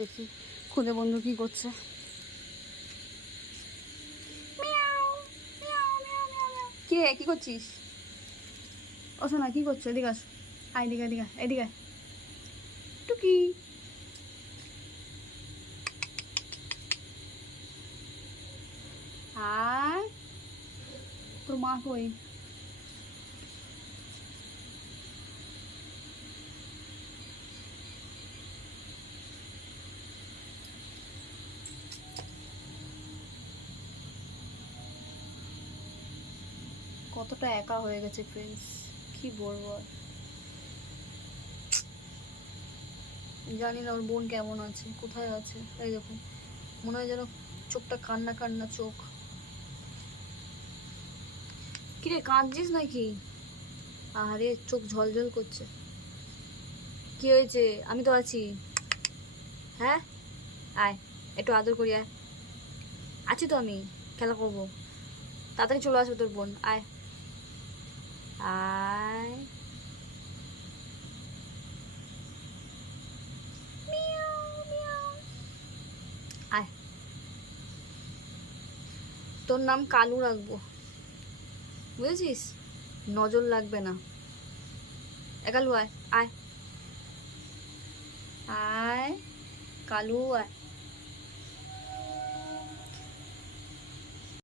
দেখি খুদে বন্ধু কি করছে। কে কি করছিস? ও শোনা কি করছো? এদিকে আস, এদিকে এদিকে এদিকে টুকি। আর তোর মা কই? কতটা একা হয়ে গেছে ফ্রেন্ডস, কি বলবো আর। জানি না ওর বোন কেমন আছে, কোথায় আছে। এই দেখো, মনে হয় যেন চোখটা কান্না কান্না চোখ। কিরে কাঁদছিস নাকি? আরে চোখ ঝলঝল করছে। কি হয়েছে? আমি তো আছি। হ্যাঁ, আয় একটু আদর করি, আয়। আছি তো আমি, খেলা করবো। তাড়াতাড়ি চলে আসবে তোর বোন, আয় আয়। মিয়াও, মিয়াও। আয়, তোর নাম কালু রাখবো, বুঝেছিস? নজর লাগবে না। একালু আয়, আয় আয় কালু আয়।